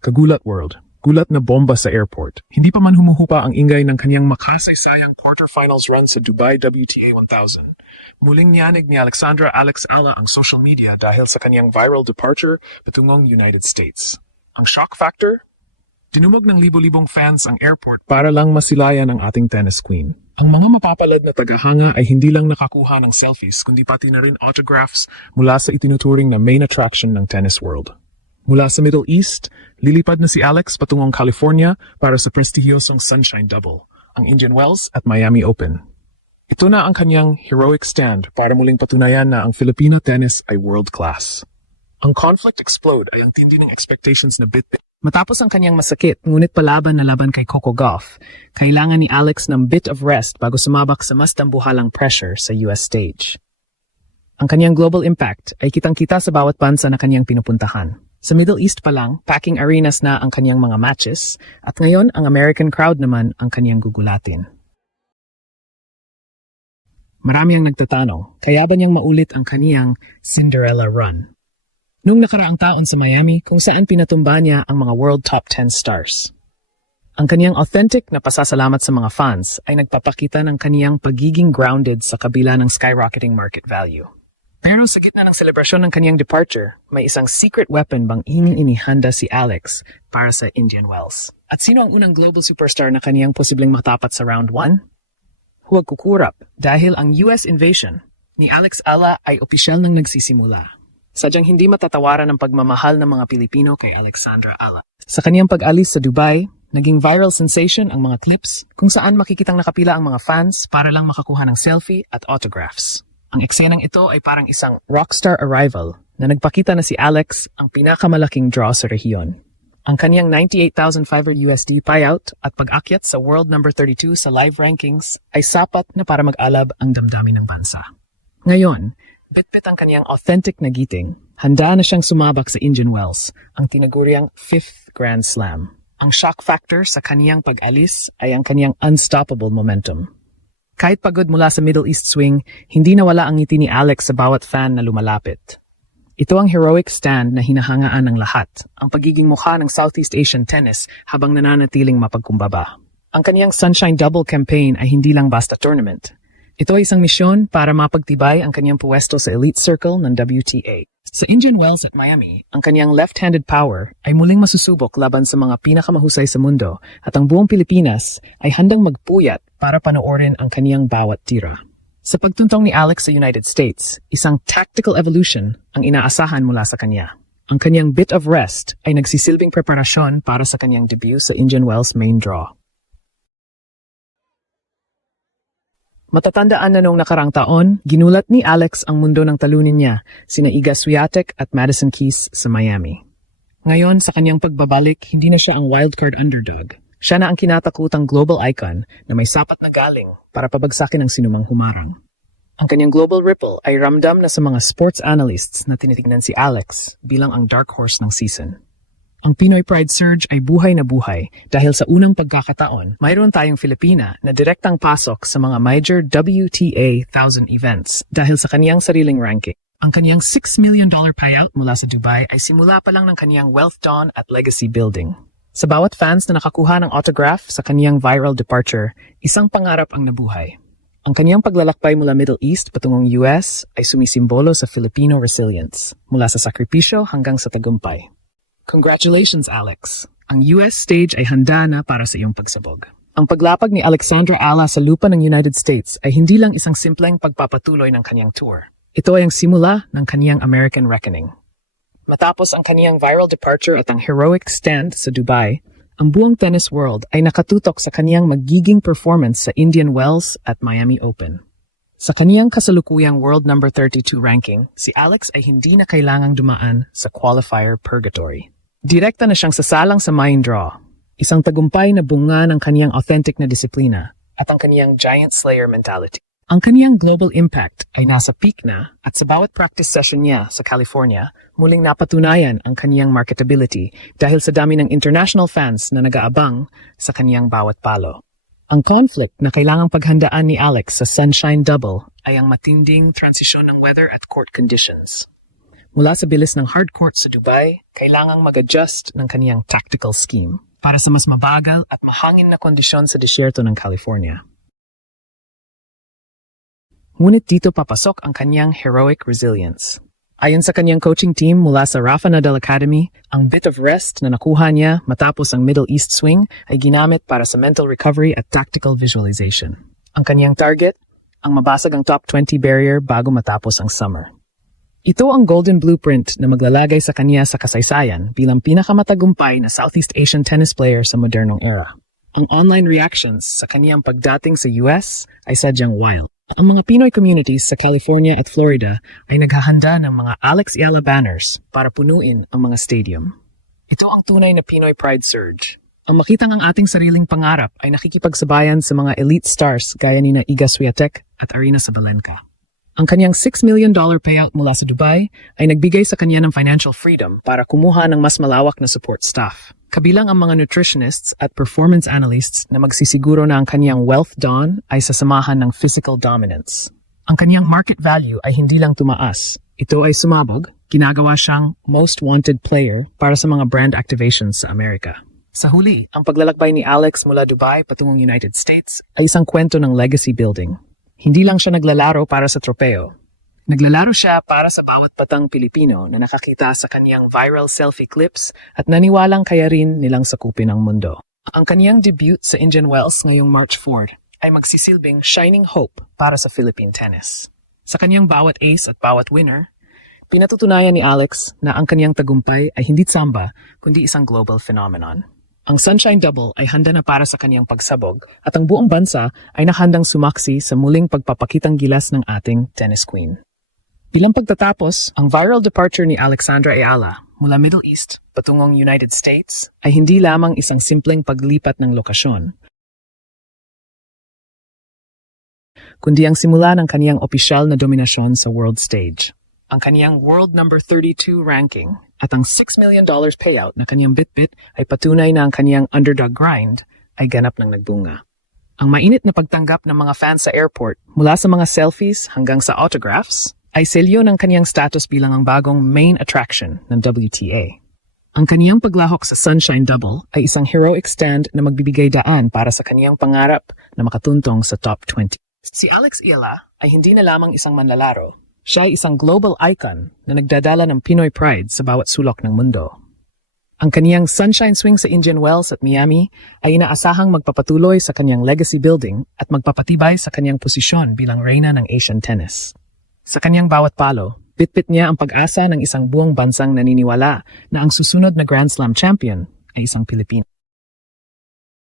Kagulat World. Gulat na bomba sa airport. Hindi pa man humuhupa ang ingay ng kanyang makasaysayang quarterfinals run sa Dubai WTA 1000. Muling niyanig ni Alexandra Alex Ala ang social media dahil sa kanyang viral departure patungong United States. Ang shock factor? Tinumog ng libo-libong fans ang airport para lang masilayan ang ating tennis queen. Ang mga mapapalad na tagahanga ay hindi lang nakakuha ng selfies kundi pati na rin autographs mula sa itinuturing na main attraction ng tennis world. Mula sa Middle East, lilipad na si Alex patungong California para sa prestihiyosong Sunshine Double, ang Indian Wells at Miami Open. Ito na ang kanyang heroic stand para muling patunayan na ang Filipino tennis ay world-class. Ang conflict explode ay ang tindi ng expectations na bit. Matapos ang kanyang masakit, ngunit palaban na laban kay Coco Gauff, kailangan ni Alex ng bit of rest bago sumabak sa mas tambuhalang pressure sa US stage. Ang kanyang global impact ay kitang-kita sa bawat bansa na kanyang pinupuntahan. Sa Middle East pa lang, packing arenas na ang kanyang mga matches, at ngayon ang American crowd naman ang kanyang gugulatin. Marami ang nagtatanong, kaya ba niyang maulit ang kaniyang Cinderella run? Noong nakaraang taon sa Miami, kung saan pinatumba niya ang mga world top 10 stars. Ang kaniyang authentic na pasasalamat sa mga fans ay nagpapakita ng kaniyang pagiging grounded sa kabila ng skyrocketing market value. Pero sa gitna ng selebrasyon ng kaniyang departure, may isang secret weapon bang inihanda si Alex para sa Indian Wells. At sino ang unang global superstar na kaniyang posibleng matapat sa round 1? Huwag kukurap dahil ang US invasion ni Alex Ala ay opisyal nang nagsisimula. Sadyang hindi matatawaran ang pagmamahal ng mga Pilipino kay Alexandra Ala. Sa kaniyang pag-alis sa Dubai, naging viral sensation ang mga clips kung saan makikitang nakapila ang mga fans para lang makakuha ng selfie at autographs. Ang eksenang ito ay parang isang rockstar arrival na nagpakita na si Alex ang pinakamalaking draw sa rehiyon. Ang kaniyang $98,500 USD payout at pag-akyat sa world number 32 sa live rankings ay sapat na para mag-alab ang damdamin ng bansa. Ngayon, bitbit ang kaniyang authentic na giting, handa na siyang sumabak sa Indian Wells, ang tinaguriang 5th Grand Slam. Ang shock factor sa kaniyang pag-alis ay ang kaniyang unstoppable momentum. Kahit pagod mula sa Middle East swing, hindi nawala ang ngiti ni Alex sa bawat fan na lumalapit. Ito ang heroic stand na hinahangaan ng lahat, ang pagiging mukha ng Southeast Asian tennis habang nananatiling mapagkumbaba. Ang kaniyang Sunshine Double campaign ay hindi lang basta tournament. Ito ay isang misyon para mapagtibay ang kaniyang puwesto sa elite circle ng WTA. Sa Indian Wells at Miami, ang kaniyang left-handed power ay muling masusubok laban sa mga pinakamahusay sa mundo at ang buong Pilipinas ay handang magpuyat para panoorin ang kaniyang bawat tira. Sa pagtuntong ni Alex sa United States, isang tactical evolution ang inaasahan mula sa kanya. Ang kaniyang bit of rest ay nagsisilbing preparasyon para sa kaniyang debut sa Indian Wells main draw. Matatandaan na noong nakarang taon, ginulat ni Alex ang mundo ng talunin niya, sina Iga Swiatek at Madison Keys sa Miami. Ngayon, sa kanyang pagbabalik, hindi na siya ang wildcard underdog. Siya na ang kinatakutang global icon na may sapat na galing para pabagsakin ang sinumang humarang. Ang kanyang global ripple ay ramdam na sa mga sports analysts na tinitignan si Alex bilang ang dark horse ng season. Ang Pinoy Pride Surge ay buhay na buhay dahil sa unang pagkakataon, mayroon tayong Filipina na direktang pasok sa mga major WTA 1000 events dahil sa kaniyang sariling ranking. Ang kaniyang $6 million payout mula sa Dubai ay simula pa lang ng kaniyang wealth dawn at legacy building. Sa bawat fans na nakakuha ng autograph sa kaniyang viral departure, isang pangarap ang nabuhay. Ang kaniyang paglalakbay mula Middle East patungong US ay sumisimbolo sa Filipino resilience, mula sa sakripisyo hanggang sa tagumpay. Congratulations, Alex! Ang US stage ay handa na para sa iyong pagsabog. Ang paglapag ni Alexandra Ala sa lupa ng United States ay hindi lang isang simpleng pagpapatuloy ng kaniyang tour. Ito ay ang simula ng kaniyang American reckoning. Matapos ang kaniyang viral departure at ang heroic stand sa Dubai, ang buong tennis world ay nakatutok sa kaniyang magiging performance sa Indian Wells at Miami Open. Sa kaniyang kasalukuyang world number 32 ranking, si Alex ay hindi na kailangang dumaan sa qualifier purgatory. Direkta na siyang sasalang sa main draw, isang tagumpay na bunga ng kaniyang authentic na disiplina at ang kaniyang giant slayer mentality. Ang kaniyang global impact ay nasa peak na at sa bawat practice session niya sa California, muling napatunayan ang kaniyang marketability dahil sa dami ng international fans na nag-aabang sa kaniyang bawat palo. Ang conflict na kailangang paghandaan ni Alex sa Sunshine Double ay ang matinding transisyon ng weather at court conditions. Mula sa bilis ng hard court sa Dubai, kailangang mag-adjust ng kaniyang tactical scheme para sa mas mabagal at mahangin na kondisyon sa disyerto ng California. Ngunit dito papasok ang kaniyang heroic resilience. Ayon sa kaniyang coaching team mula sa Rafa Nadal Academy, ang bit of rest na nakuha niya matapos ang Middle East swing ay ginamit para sa mental recovery at tactical visualization. Ang kaniyang target, ang mabasag ang top 20 barrier bago matapos ang summer. Ito ang golden blueprint na maglalagay sa kaniya sa kasaysayan bilang pinakamatagumpay na Southeast Asian tennis player sa modernong era. Ang online reactions sa kaniyang pagdating sa US ay sadyang wild. Ang mga Pinoy communities sa California at Florida ay naghahanda ng mga Alex Eala banners para punuin ang mga stadium. Ito ang tunay na Pinoy pride surge. Ang makitang ang ating sariling pangarap ay nakikipagsabayan sa mga elite stars gaya ni na Iga Swiatek at Arina Sabalenka. Ang kanyang $6 million payout mula sa Dubai ay nagbigay sa kanya ng financial freedom para kumuha ng mas malawak na support staff. Kabilang ang mga nutritionists at performance analysts na magsisiguro na ang kanyang wealth dawn ay sasamahan ng physical dominance. Ang kanyang market value ay hindi lang tumaas. Ito ay sumabog, ginagawa siyang most wanted player para sa mga brand activations sa Amerika. Sa huli, ang paglalakbay ni Alex mula Dubai patungong United States ay isang kwento ng legacy building. Hindi lang siya naglalaro para sa tropeo. Naglalaro siya para sa bawat batang Pilipino na nakakita sa kaniyang viral selfie clips at naniwalang kaya rin nilang sakupin ang mundo. Ang kaniyang debut sa Indian Wells ngayong March 4 ay magsisilbing shining hope para sa Philippine tennis. Sa kaniyang bawat ace at bawat winner, pinatutunayan ni Alex na ang kaniyang tagumpay ay hindi tsamba kundi isang global phenomenon. Ang Sunshine Double ay handa na para sa kaniyang pagsabog at ang buong bansa ay nakandang sumaksi sa muling pagpapakitang gilas ng ating tennis queen. Bilang pagtatapos, ang viral departure ni Alexandra Eala mula Middle East patungong United States ay hindi lamang isang simpleng paglipat ng lokasyon, kundi ang simula ng kaniyang opisyal na dominasyon sa world stage. Ang kaniyang world number 32 ranking at ang $6 million payout na kaniyang bitbit ay patunay na ang kaniyang underdog grind ay ganap ng nagbunga. Ang mainit na pagtanggap ng mga fans sa airport mula sa mga selfies hanggang sa autographs ay selyo ng kaniyang status bilang ang bagong main attraction ng WTA. Ang kaniyang paglahok sa Sunshine Double ay isang heroic stand na magbibigay daan para sa kaniyang pangarap na makatuntong sa top 20. Si Alex Eala ay hindi na lamang isang manlalaro. Siya ay isang global icon na nagdadala ng Pinoy pride sa bawat sulok ng mundo. Ang kaniyang Sunshine Swing sa Indian Wells at Miami ay inaasahang magpapatuloy sa kaniyang legacy building at magpapatibay sa kaniyang posisyon bilang reyna ng Asian tennis. Sa kanyang bawat palo, bitbit niya ang pag-asa ng isang buong bansang naniniwala na ang susunod na Grand Slam champion ay isang Pilipino.